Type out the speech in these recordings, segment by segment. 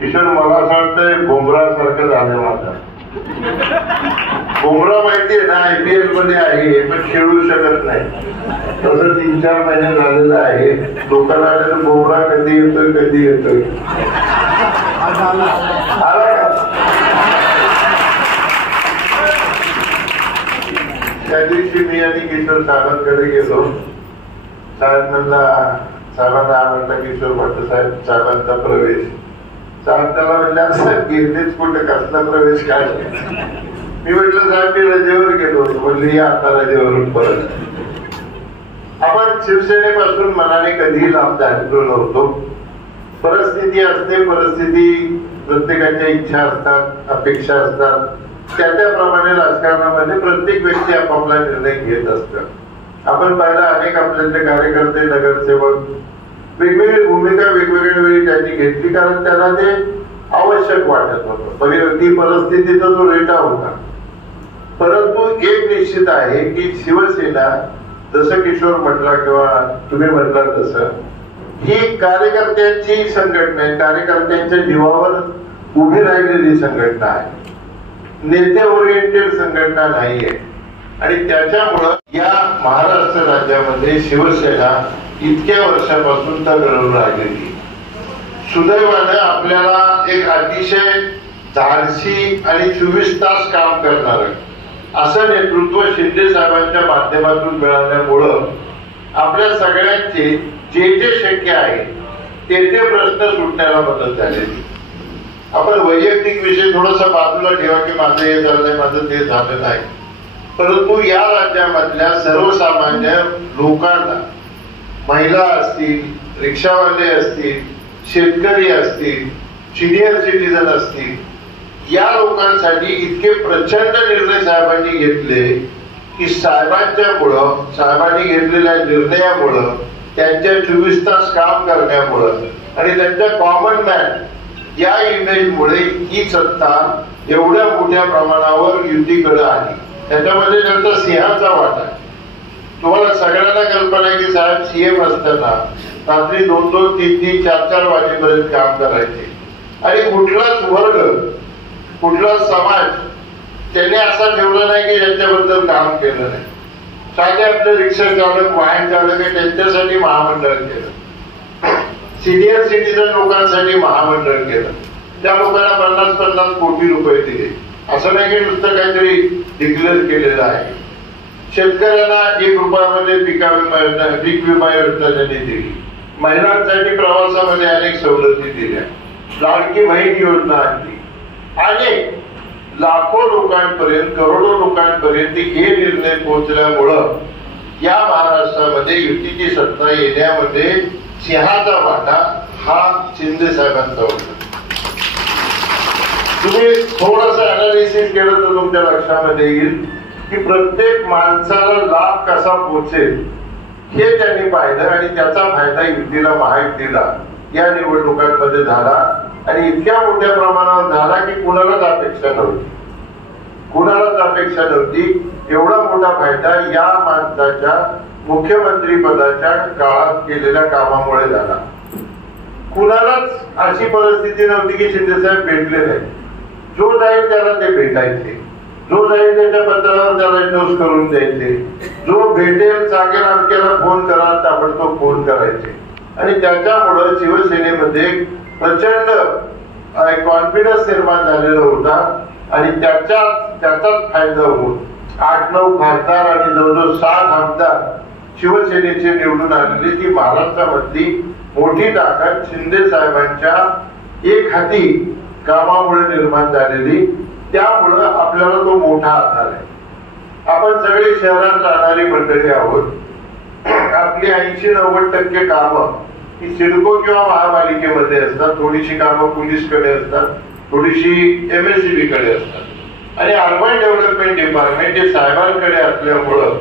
किशोर मला असं वाटतं बुमराह सारखं झालं माझा. बुमराह माहितीये ना IPL मध्ये आहे पण खेळू शकत नाही. तसं 3-4 महिने झालेलं आहे. लोकांना वाटतं बुमराह कधी येतोय आला का. त्या दिवशी मी आणि किशोर साहेबांकडे गेलो. साहेब म्हणला, साहेबांना आवडला किशोर भट्ट साहेब साहेबांचा प्रवेश. साहेब त्याला म्हणजे असं गिरणीच कुठे कसला प्रवेश काय. मी म्हटलं साहेब मी रजेवर गेलो. म्हणली आता रजेवरून परत. आपण शिवसेनेपासून मनाने कधीही लांब झालेलो नव्हतो. परिस्थिती असते, परिस्थिती प्रत्येकाच्या इच्छा असतात, अपेक्षा असतात. त्याप्रमाणे राजकारणामध्ये प्रत्येक व्यक्ती आपापला निर्णय घेत असतात. आपण पाहिलं अनेक आपल्यातले कार्यकर्ते, नगरसेवक वेगवेगळी भूमिका वेगवेगळ्या वेळी त्यांनी घेतली कारण त्यांना ते आवश्यक वाटत होतं. ती परिस्थितीचा जो रेटा होता. परंतु एक निश्चित आहे की शिवसेना जसं किशोर म्हटला किंवा तुम्ही म्हटला तसं ही कार्यकर्त्यांची संघटना आहे. कार्यकर्त्यांच्या जीवावर उभी राहिलेली संघटना आहे. नेते ओरिएंटेड संघटना नाहीये. आणि त्याच्यामुळं या महाराष्ट्र राज्यामध्ये शिवसेना इतक्या वर्षापासून तगडून राहिलेली. सुदैवानं आपल्याला एक अतिशय धाडसी आणि 24 तास काम करणार असं नेतृत्व शिंदे साहेबांच्या माध्यमातून मिळाल्यामुळं आपल्या सगळ्यांचे जे शक्य आहे ते प्रश्न सुटण्याला मदत झालेली. आपण वैयक्तिक विषय थोडासा बाजूला ठेवा की माझं हे झालंय, माझं ते झालं नाही. परंतु या राज्यामधल्या सर्वसामान्य लोकांना, महिला असतील, रिक्षावाले असतील, शेतकरी असतील, सिनियर सिटीजन असतील, या लोकांसाठी इतके प्रचंड निर्णय साहेबांनी घेतले की साहेबांनी घेतलेल्या निर्णयामुळं, त्यांच्या 24 तास काम करण्यामुळं आणि त्यांच्या कॉमन मॅन या इमेजमुळे ही सत्ता एवढ्या मोठ्या प्रमाणावर युतीकडे आली. त्याच्यामध्ये त्यांचा सिंहाचा वाटा. तुम्हाला सगळ्यांना कल्पना आहे की साहेब CM असताना रात्री 2-2, 3-3, 4-4 वाजेपर्यंत काम करायचे. आणि कुठलाच वर्ग, कुठला समाज त्यांनी असा ठेवला नाही की ज्यांच्याबद्दल काम केलं नाही. साधे आपले रिक्षा चालक, वाहन चालक आहे त्यांच्यासाठी महामंडळ केलं. सिनियर सिटीजन लोकांसाठी महामंडळ केलं. त्या लोकांना 50-50 कोटी रुपये दिले. असं नाही की नुसतं काहीतरी डिक्लेअर केलेलं आहे. शेतकऱ्यांना 1 रुपयामध्ये पीक विमा योजना त्यांनी दिली. महिलांसाठी प्रवासामध्ये अनेक सवलती दिल्या. लाडकी बहीण योजना आणली. अनेक लाखो लोकांपर्यंत, करोडो लोकांपर्यंत हे निर्णय पोहोचल्यामुळं या महाराष्ट्रामध्ये युतीची सत्ता येण्यामध्ये सिंहाचा वाटा हा शिंदे साहेबांचा होता. तुम्ही थोडंसं अनालिसिस केलं तर तुमच्या लक्षामध्ये येईल की प्रत्येक माणसाला लाभ कसा पोहोचेल हे त्यांनी पाहिलं आणि त्याचा फायदा युतीला महायुतीला या निवडणुकांमध्ये झाला. आणि इतक्या मोठ्या प्रमाणावर झाला की कुणालाच अपेक्षा नव्हती. एवढा मोठा फायदा या माणसाच्या मुख्यमंत्री पदाच्या काळात केलेल्या कामामुळे झाला. कुणालाच अशी परिस्थिती नव्हती की शिंदेसाहेब भेटले नाही. जो जाईल त्याला ते भेटायचे, जो जाईल त्याच्या पत्रावर त्याला इंडोर्स करून द्यायचे, जो भेटेल सांगेल आमच्याला फोन करा ताबडतोब फोन करायचे. आणि त्याच्यामुळं शिवसेनेमध्ये प्रचंड कॉन्फिडन्स निर्माण झालेला होता. आणि त्याचाच फायदा होऊन 8-9 खासदार आणि जवळजवळ 7 आमदार शिवसेनेचे निवडून आलेले. ती महाराष्ट्रामधली मोठी ताकद शिंदे साहेबांच्या एक हाती कामामुळे निर्माण झालेली. त्यामुळं आपल्याला तो मोठा आधार आहे. आपण सगळे शहरात राहणारी मंडळी आहोत. आपली 80-90% कामं ही सिडको किंवा महापालिकेमध्ये असतात. थोडीशी कामं पोलीसकडे असतात, थोडीशी MSCB कडे असतात. आणि अर्बन डेव्हलपमेंट डिपार्टमेंट हे साहेबांकडे असल्यामुळं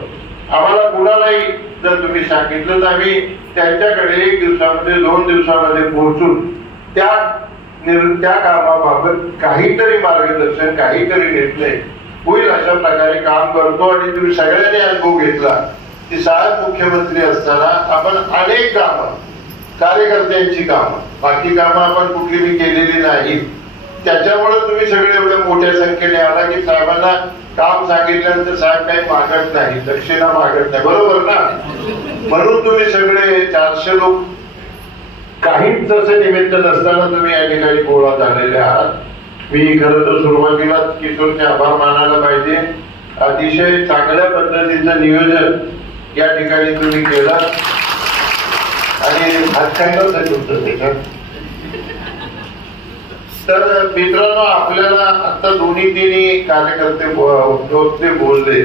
आम्हाला कुणालाही जर तुम्ही सांगितलं तर आम्ही त्यांच्याकडे 1 दिवसामध्ये 2 दिवसामध्ये पोहोचून त्या कामाबाबत काहीतरी मार्गदर्शन, काहीतरी निर्णय होईल अशा प्रकारे काम करतो. आणि तुम्ही सगळ्यांनी अनुभव घेतला की साहेब मुख्यमंत्री असताना आपण अनेक कामं कार्यकर्त्यांची कामं, बाकी कामं आपण कुठली मी केलेली नाही. त्याच्यामुळे तुम्ही सगळे एवढ्या मोठ्या संख्येने आला की साहेबांना काम सांगितल्यानंतर साहेब काही मागत नाही, दक्षिणा मागत नाही, बरोबर ना. म्हणून तुम्ही सगळे 400 लोक काहीच तसं निमित्त नसताना तुम्ही या ठिकाणी गोळा झालेले आहात. मी खरं तर सुरुवातीला किशोरचे आभार मानायला पाहिजे. अतिशय चांगल्या पद्धतीचं नियोजन या ठिकाणी तुम्ही केलं आणि हातखंडच होतं त्याच्यात. तर मित्रांनो, आपल्याला आता दोन्ही तिन्ही कार्यकर्ते ते बोलले,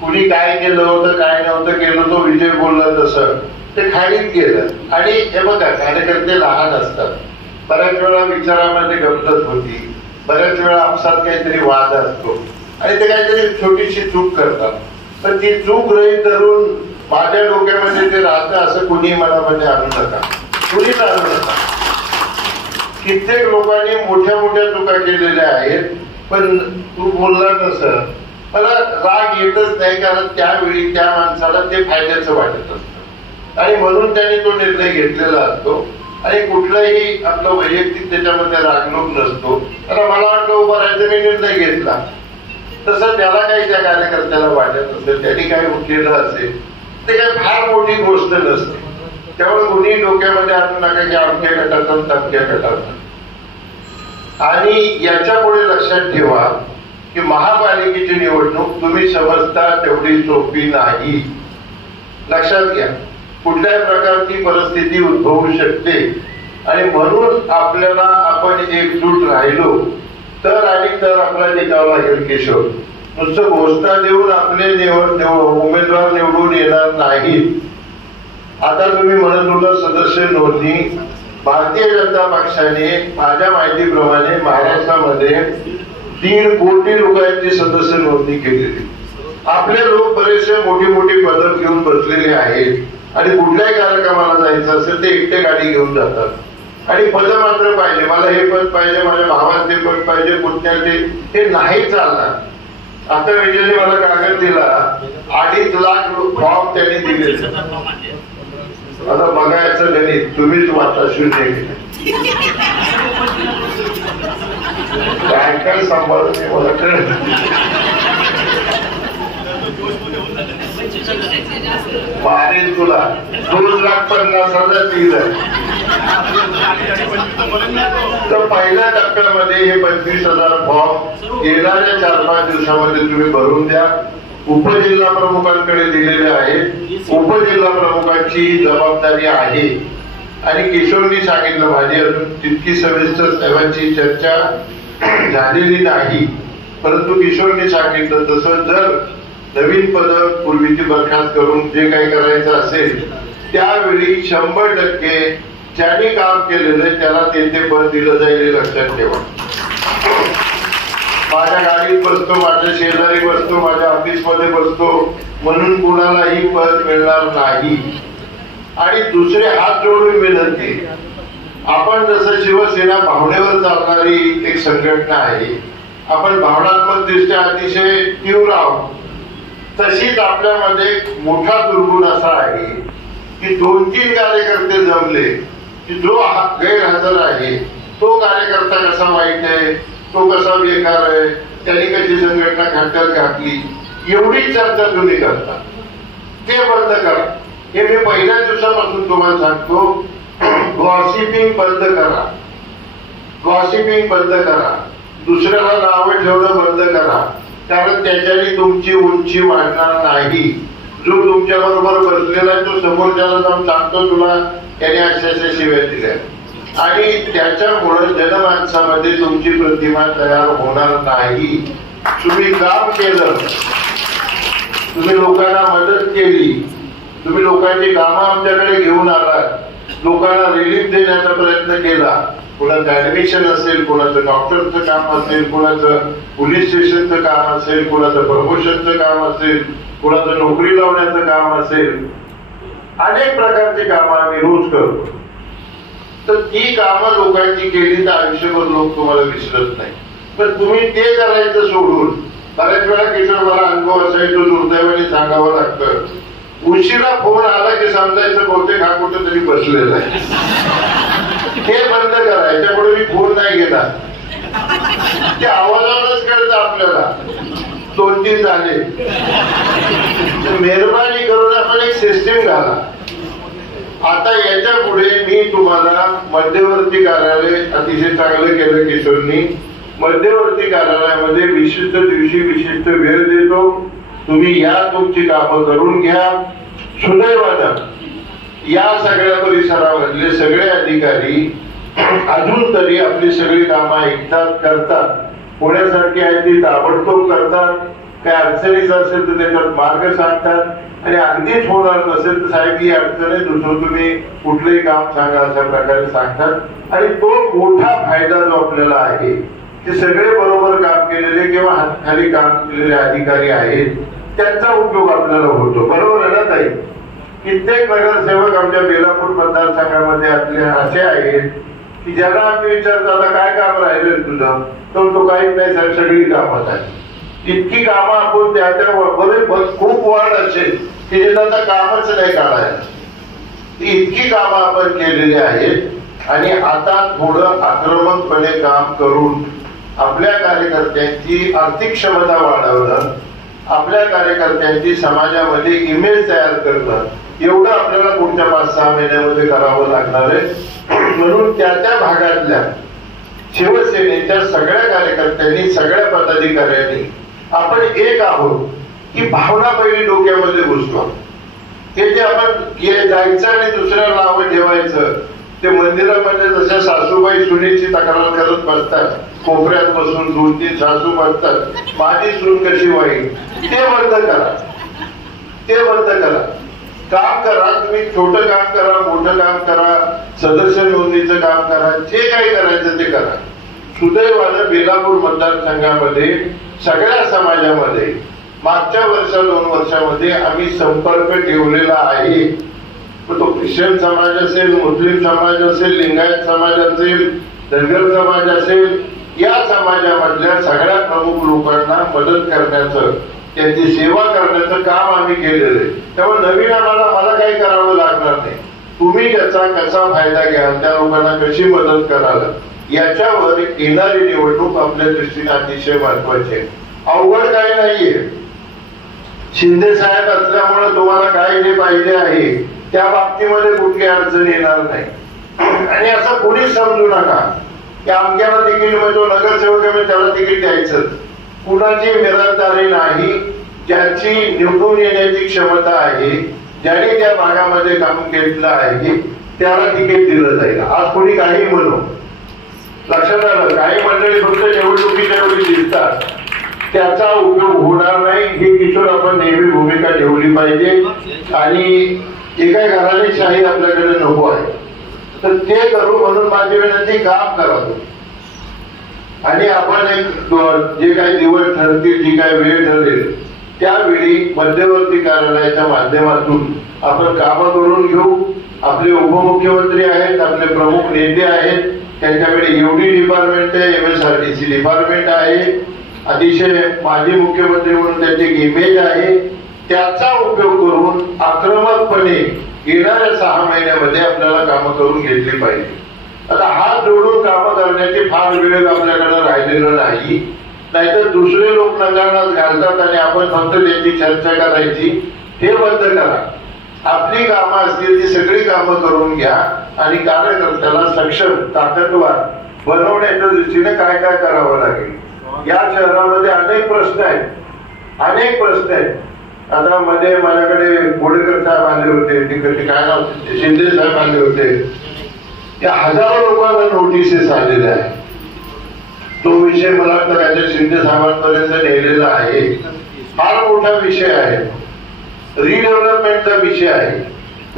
कुणी काय केलं होतं काय नव्हतं केलं, तो विजय बोलला तसं ते खालीच गेलं. आणि हे बघा, कार्यकर्ते लहान असतात, बऱ्याच वेळा विचारामध्ये गमतच होती, बऱ्याच वेळा आपसात काहीतरी वाद असतो आणि ते काहीतरी छोटीशी चूक करतात. पण ती चूक रहित धरून माझ्या डोक्यामध्ये ते राहतं असं कुणी मनामध्ये आणू नका, कुणीच आणू नका. कित्येक लोकांनी मोठ्या मोठ्या चुका केलेल्या आहेत, पण तू बोलला तसं मला राग येतच नाही, कारण त्यावेळी त्या माणसाला ते फायद्याचं वाटत असतं आणि म्हणून त्याने तो निर्णय घेतलेला असतो. आणि कुठलाही आपला वैयक्तिक त्याच्यामध्ये रागणूक नसतो. आता मला वाटलं उभं राहायचं, मी निर्णय घेतला, तसं त्याला काही त्या कार्यकर्त्याला वाटत असेल, त्यांनी काही केलं असेल, ते काही फार मोठी गोष्ट नसते. त्यामुळे कुणी डोक्यामध्ये आणू नका की आमच्या गटाचा तमक्या गटाचा. आणि याच्या पुढे लक्षात ठेवा की महापालिकेची निवडणूक तुम्ही समजता तेवढी सोपी नाही. लक्षात घ्या, कुठल्याही प्रकारची परिस्थिती उद्भवू शकते आणि म्हणून आपल्याला आपण एकजूट राहिलो तर आणि तर आपला टिकावं लागेल. किशोर, नुसतं घोषणा देऊन आपले उमेदवार निवडून येणार नाहीत. आता तुम्ही म्हणत होता सदस्य नोंदणी, भारतीय जनता पक्षाने माझ्या माहितीप्रमाणे महाराष्ट्रामध्ये 1.5 कोटी लोकांची सदस्य नोंदणी केलेली. आपले लोक बरेचसे मोठी मोठी पदं घेऊन बसलेले आहेत आणि कुठल्याही कार्यक्रमाला जायचं असेल ते एकटे गाडी घेऊन जातात आणि पदं मात्र पाहिजे, मला हे पद पाहिजे, माझ्या भावात ते पद पाहिजे, पुण्याचे, हे नाही चालणार. आता विजयने मला कागद दिला, 2.5 लाख फॉर्म त्यांनी दिले. आता बघायचं गणित तुम्हीच वाचा, 0 काय काय सांभाळून मला कळलं. मारेल तुला, 2,50,000 दिलं. तर पहिल्या टप्प्यामध्ये हे 25,000 फॉर्म येणाऱ्या 4-5 दिवसामध्ये तुम्ही भरून द्या. उपजिल्हा प्रमुखांकडे दिलेले आहेत. उपजिल्हा प्रमुखांची जबाबदारी आहे आणि किशोरनी सांगितलं, माझी अजून तितकी सविस्तर साहेबांची चर्चा झालेली नाही, परंतु किशोरनी सांगितलं तसं जर नवीन पद पूर्वीची बरखास्त करून जे काही करायचं असेल त्यावेळी 100% ज्यांनी काम केलेलं त्याला ते पद दिलं जाईल, हे लक्षात ठेवा. माझ्या गाडीत बसतो, माझ्या शेजारी बसतो, माझ्या ऑफिसमध्ये बसतो म्हणून कुणालाही पद मिळणार नाही. आणि दुसरे हात जोडून विनंती, आपण जसं शिवसेना भावनेवर चालणारी एक संघटना आहे, आपण भावनात्मक दृष्ट्या अतिशय तीव्र आहोत, तशीच आपल्यामध्ये मोठा दुर्गुण असा आहे की 2-3 कार्यकर्ते जमले की जो गैरहजर आहे तो कार्यकर्ता कसा वाईट आहे, तो कसा बेकार आहे, त्यांनी कशी संघटना खड्ड्यात घातली, एवढी चर्चा तुम्ही करता. ते बंद करा. हे मी पहिल्या दिवसापासून तुम्हाला सांगतो. गॉसिपिंग बंद करा, गॉसिपिंग बंद करा, दुसऱ्याला नावं ठेवणं बंद करा, कारण त्याच्याने तुमची उंची वाढणार नाही. जो तुमच्या बरोबर बसलेला आहे तो समोरच्याला जाऊन सांगतो तुला त्याने अशा शिव्या दिल्या आणि त्याच्यामुळे जनमानसामध्ये तुमची प्रतिमा तयार होणार नाही. तुम्ही काम केलं, तुम्ही लोकांना मदत केली, तुम्ही लोकांची कामं आमच्याकडे घेऊन आलात, लोकांना रिलीफ देण्याचा प्रयत्न केला. कुणाचं ऍडमिशन असेल, कुणाचं डॉक्टरचं काम असेल, कुणाचं पोलीस स्टेशनचं काम असेल, कुणाचं प्रमोशनचं काम असेल, कुणाचं नोकरी लावण्याचं काम असेल, अनेक प्रकारची कामं आम्ही रोज करतो. तर ती कामं लोकांची केली तर आयुष्यभर लोक तुम्हाला विसरत नाही. पण तुम्ही ते करायचं सोडून, बऱ्याच वेळा किशोर मला अनुभव असायचो, दुर्दैवाने सांगावं लागतं उशिरा फोन आला की समजायचं बहुतेक हा कुठेतरी बसलेला आहे. हे बंद करा, याच्यापुढे मी फोन नाही घेणार. ते आवाजावरच कळतं आपल्याला 2-3 झाले. मेहरबानी करून आपण एक सिस्टीम घाला. आता याच्या पुढे मी तुम्हाला मध्यवर्ती कार्यालय अतिशय चांगलं केलं किशोरनी. मध्यवर्ती कार्यालयामध्ये विशिष्ट दिवशी विशिष्ट वेळ देतो. तुम्ही या तुमची कामं करून घ्या. सुदैवानं या सगळ्या परिसरामधले सगळे अधिकारी अजून तरी आपली सगळी कामं ऐकतात, करतात. पुण्यासारखी आहे ती ताबडतोब करतात. काही अडचणीच असेल तर त्याच्यात मार्ग सांगतात. आणि अगदीच होणार नसेल तर साहेब ही अडचण आहे, दुसरं तुम्ही कुठलंही काम सांगा अशा प्रकारे सांगतात. आणि तो मोठा फायदा जो आपल्याला आहे, ते सगळे बरोबर काम केलेले किंवा हातखाली काम केलेले अधिकारी आहेत त्यांचा उपयोग आपल्याला होतो. बरोबर आहे ना ताई? कित्येक नगरसेवक आमच्या बेलापूर मतदारसंघामध्ये आपले असे आहेत की ज्यांना आम्ही विचारतो आता काय काम राहिले तुझं, तर तो काहीच नाही साहेब, सगळी कामं आहेत. इतकी कामं आपण त्या खूप वाढ असेल की आता कामच नाही काढायला. इतकी कामं आपण केलेली आहेत. आणि आता थोडं आक्रमकपणे काम करून आपल्या कार्यकर्त्यांची आर्थिक क्षमता वाढवणं, आपल्या कार्यकर्त्यांची समाजामध्ये इमेज तयार करणं, एवढं आपल्याला पुढच्या 5-6 महिन्यामध्ये करावं लागणार आहे. म्हणून त्या भागातल्या शिवसेनेच्या सगळ्या कार्यकर्त्यांनी, सगळ्या पदाधिकाऱ्यांनी आपण एक आहोत ही भावना पहिली डोक्यामध्ये घुसवा. हे जे आपण जायचं आणि दुसऱ्याला नावं ठेवायचं, ते मंदिरामध्ये जशा सासूबाई सुनेची तक्रार करत बसतात, कोपऱ्यात बसून 2-3 सासू बसतात, माझी सून कशी वाईट, ते बंद करा. ते बंद करा. काम करा. तुम्ही छोटं काम करा, मोठं काम करा, सदस्य नोंदणीचं काम करा, जे काही करायचं ते करा. सुदैवानं बेलापूर मतदारसंघामध्ये सगळ्या समाजामध्ये मागच्या 2 वर्षामध्ये आम्ही संपर्क ठेवलेला आहे. तो ख्रिश्चन समाज असेल, मुस्लिम समाज असेल, लिंगायत समाज असेल, धनगर समाज असेल, या समाजामधल्या सगळ्या प्रमुख लोकांना मदत करण्याचं, त्यांची सेवा करण्याचं काम आम्ही केलेलं आहे. त्यामुळे नवीन मला काही करावं लागणार नाही. तुम्ही त्याचा कसा फायदा घ्याल, त्या लोकांना कशी मदत कराल, याच्यावर येणारी निवडणूक आपल्या दृष्टीने अतिशय महत्वाची आहे. अवघड काही नाहीये. शिंदे साहेब असल्यामुळे तुम्हाला काय जे पाहिजे आहे त्या बाबतीमध्ये कुठली अडचण येणार नाही. आणि असं कोणीच समजू नका की आमच्याला तिकीट मिळतो, नगरसेवक त्याला तिकीट द्यायचं. कुणाची मिराजदारी नाही. ज्याची निवडून येण्याची क्षमता आहे, ज्याने त्या भागामध्ये काम घेतलं आहे, त्याला तिकीट दिलं जाईल. आज कोणी काही म्हणू, लक्षात आलं? काही मंडळी फक्त निवडणुकीच्या वेळी दिसतात, त्याचा उपयोग होणार नाही. ही किशोर आपण नेहमी भूमिका ठेवली पाहिजे. आणि एका घराने शाही आपल्याकडे नको आहे, तर ते करू. म्हणून माझी विनंती, काम करा. आणि आपण जे काही दिवस ठरतील, जी काही वेळ ठरेल, त्यावेळी मध्यवर्ती कार्यालयाच्या माध्यमातून आपण कामं करून घेऊ. आपले उपमुख्यमंत्री आहेत, आपले प्रमुख नेते आहेत, त्यांच्याकडे एवढी डिपार्टमेंट आहे, MSRTC डिपार्टमेंट आहे, अतिशय माजी मुख्यमंत्री म्हणून त्यांची इमेज आहे. त्याचा उपयोग करून आक्रमकपणे येणाऱ्या 6 महिन्यामध्ये आपल्याला कामं करून घेतली पाहिजे. आता हात जोडून कामं करण्याची फार वेळ आपल्याकडे राहिलेलं नाही. नाहीतर दुसरे लोक नगारात घालतात आणि आपण फक्त त्यांची चर्चा करायची. हे बंद करा. आपली कामं असतील ती सगळी कामं करून घ्या आणि कार्यकर्त्याला सक्षम, ताकदवार बनवण्याच्या दृष्टीने काय काय करावं लागेल. या शहरामध्ये अनेक प्रश्न आहेत, अनेक प्रश्न आहेत. आता मध्ये माझ्याकडे बोडेकर साहेब आले होते, तिकडे काय नाव शिंदे साहेब आले होते. त्या हजारो लोकांना नोटिसेस आलेल्या आहेत. तो विषय मला वाटतं शिंदे साहेबांपर्यंत नेलेला आहे. फार मोठा विषय आहे. रिडेव्हलपमेंटचा विषय आहे.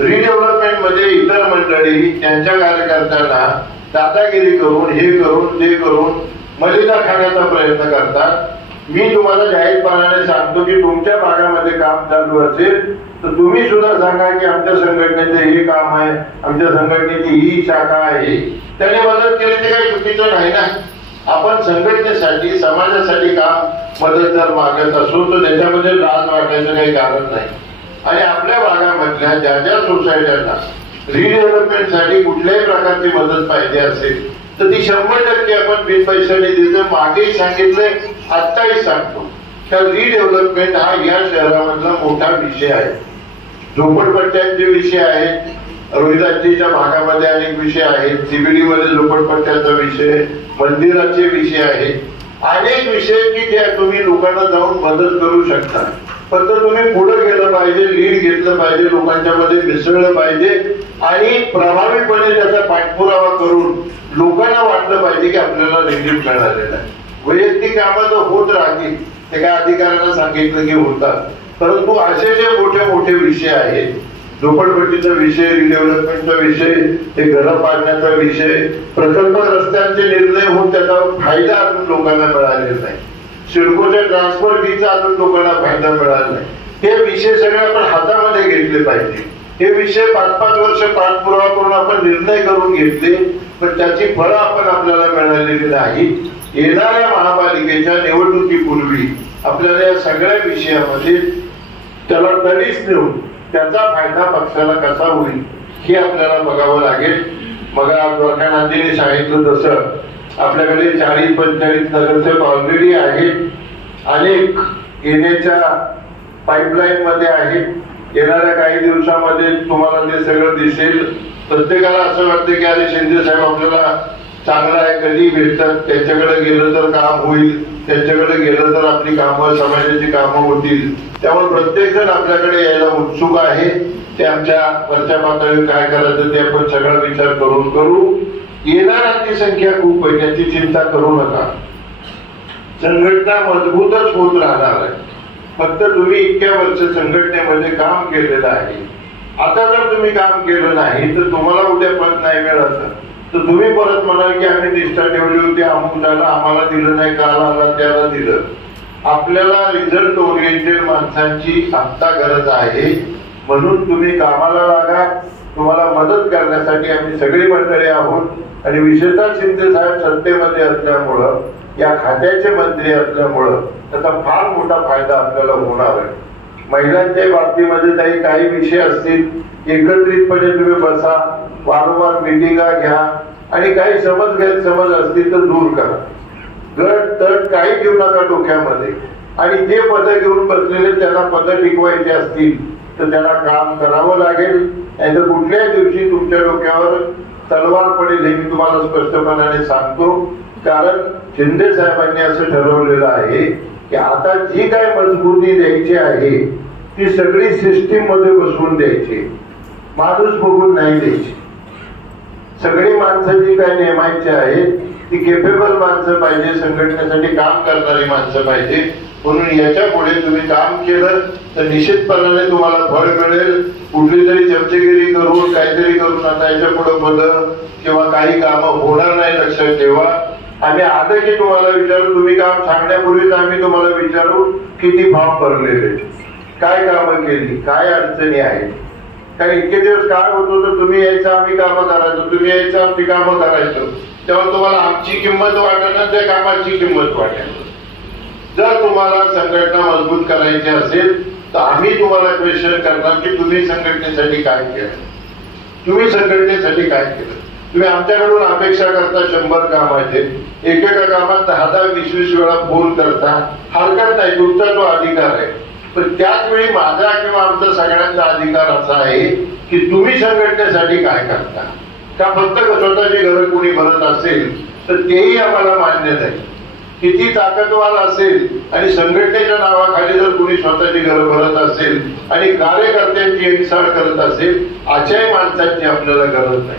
रिडेव्हलपमेंट मध्ये इतर मंडळी त्यांच्या कार्यकर्त्यांना दादागिरी करून, हे करून, ते करून मलिदा खाण्याचा प्रयत्न करतात. मी तुम्हाला जाहीरपणाने सांगतो की तुमच्या भागामध्ये काम चालू असेल तर तुम्ही सुद्धा सांगा की आमच्या संघटनेचे हे काम आहे, आमच्या संघटनेची ही शाखा आहे. त्याने मदत केली ते काही चुकीचं नाही ना. आपण संघटनेसाठी, समाजासाठी काम मदत जर मागत असो तर त्याच्यामध्ये लाज वाटायचं काही कारण नाही. आणि आपल्या भागामधल्या ज्या ज्या सोसायट्यांना रिडेव्हलपमेंटसाठी कुठल्याही प्रकारची मदत पाहिजे असेल तर ती 100% आपण बिन पैशाने देतो. मागेही सांगितलंय, आत्ताही सांगतो, तर रिडेव्हलपमेंट हा या शहरामधला मोठा विषय आहे. झोपडपट्ट्यांचे विषय आहेत, रोहिदासजीच्या भागामध्ये अनेक विषय आहेत, CBD मध्ये झोपडपट्ट्याचा विषय, मंदिराचे विषय आहेत, अनेक विषय की त्या तुम्ही लोकांना जाऊन मदत करू शकता. फक्त तुम्ही पुढे गेलं पाहिजे, लीड घेतलं पाहिजे, लोकांच्या मध्ये मिसळलं पाहिजे आणि प्रभावीपणे त्याचा पाठपुरावा करून लोकांना वाटलं पाहिजे की आपल्याला रिलीफ मिळालेला आहे. वैयक्तिक कामं तर होत राहतील, ते काय अधिकाऱ्यांना सांगितलं की होतात, परंतु असे जे मोठे मोठे विषय आहेत, झोपडपट्टीचा विषय, रिडेव्हलपमेंटचा विषय, ते घरं पाडण्याचा विषय, प्रकल्प रस्त्यांचे निर्णय होऊन त्याचा फायदा अजून लोकांना मिळालेला नाही, सिडकोच्या ट्रान्सफर फीचा अजून लोकांना फायदा मिळाला नाही, हे विषय सगळे आपण हातामध्ये घेतले पाहिजे. हे विषय 5-5 वर्ष पाठपुरावा करून आपण निर्णय करून घेतले, पण त्याची फळं आपण आपल्याला मिळालेली नाही. येणाऱ्या महापालिकेच्या निवडणुकीपूर्वी आपल्याला या सगळ्या विषयामध्ये त्याला तडीस नेऊन त्याचा फायदा पक्षाला कसा होईल हे आपल्याला बघावं लागेल. मग द्वारकानाथजीने सांगितलं तसं आपल्याकडे 40-45 नगरसेवक ऑलरेडी आहेत, अनेक येण्याच्या पाईपलाईन मध्ये आहेत. येणाऱ्या काही दिवसामध्ये तुम्हाला ते सगळं दिसेल. प्रत्येकाला असं वाटतं की अरे शिंदे साहेब आपल्याला चांगला आहे, कधी भेटतात, त्यांच्याकडे गेलं तर काम होईल, त्यांच्याकडे गेलं तर आपली कामं, समाजाची कामं होतील. त्यामुळे प्रत्येक जण आपल्याकडे यायला उत्सुक आहे. ते आमच्या वरच्या पातळीवर काय करायचं ते आपण सगळा विचार करून करू. येणाऱ्यांची संख्या खूप आहे, त्याची चिंता करू नका. संघटना मजबूतच होत राहणार आहे. फक्त तुम्ही इतक्या वर्ष संघटनेमध्ये काम केलेलं आहे, आता जर तुम्ही काम केलं नाही तर तुम्हाला उद्या पद नाही मिळालं तर तुम्ही परत म्हणाल की आम्ही निष्ठा ठेवली होती, अमुक झालं, आम्हाला दिलं नाही, काल आला त्याला दिलं. आपल्याला रिझल्ट ओरिएंटेड माणसांची आत्ता गरज आहे, म्हणून तुम्ही कामाला लागा. तुम्हाला मदत करण्यासाठी आम्ही सगळी मंडळी आहोत आणि विशेषतः शिंदे साहेब सत्तेमध्ये असल्यामुळं, या खात्याचे मंत्री असल्यामुळं त्याचा फार मोठा फायदा आपल्याला होणार आहे. महिलांच्या बाबतीमध्ये काही विषय असतील, एकत्रितपणे तुम्ही बसा, वारंवार मिटिंगा घ्या आणि काही गैरसमज असतील तर दूर करा. गट तट काही घेऊ नका डोक्यामध्ये. आणि जे पद घेऊन बसलेले त्यांना पद टिकवायचे असतील तर त्यांना काम करावं लागेल. नाहीतर कुठल्याही दिवशी तुमच्या डोक्यावर तलवार पडेल हे मी तुम्हाला स्पष्टपणाने सांगतो. कारण शिंदे साहेबांनी असं ठरवलेलं आहे की आता जी काय मजबूती द्यायची आहे ती सगळी सिस्टीम मध्ये बसवून द्यायची, माणूस बघून नाही द्यायची. सगळी माणसं जी काय नेमायची आहेत ती केपेबल माणसं पाहिजे, संघटनेसाठी काम करणारी माणसं पाहिजे. म्हणून याच्या पुढे तुम्ही काम केलं तर निश्चितपणाने तुम्हाला फळ मिळेल. कुठली तरी चमचेगिरी करून काहीतरी करून आता याच्या पुढे पद किंवा काही कामं होणार नाही, लक्षात ठेवा. आम्ही आलं की तुम्हाला विचारू, तुम्ही काम सांगण्यापूर्वीच आम्ही तुम्हाला विचारू किती फॉर्म भरलेले, काय कामं केली, काय अडचणी आहेत. कारण इतके दिवस काय होत होतं, तुम्ही यायचं आम्ही कामं करायचो, तुम्ही यायचं आम्ही कामं करायचो, तेव्हा तुम्हाला आमची किंमत वाटेल ना त्या कामाची किंमत वाटेल. जर तुम्हाला संघटना मजबूत करायची असेल तर आम्ही तुम्हाला क्वेश्चन करणार की तुम्ही संघटनेसाठी काय केलं, तुम्ही संघटनेसाठी काय केलं. तुम्ही आमच्याकडून अपेक्षा करता 100 कामाचे, एकेका कामात 10-10-20-20 वेळा फोन करता, हरकत नाही, तुमचा तो अधिकार आहे. पण त्याच वेळी माझा किंवा आमचा सगळ्यांचा अधिकार असा आहे की तुम्ही संघटनेसाठी काय करता. का फक्त स्वतःची घरं कोणी भरत असेल तर तेही आम्हाला मान्य नाही. किती ताकदवार असेल आणि संघटनेच्या नावाखाली जर कोणी स्वतःची घरं भरत असेल आणि कार्यकर्त्यांची हिंसाळ करत असेल, अशाही माणसांची आपल्याला गरज नाही.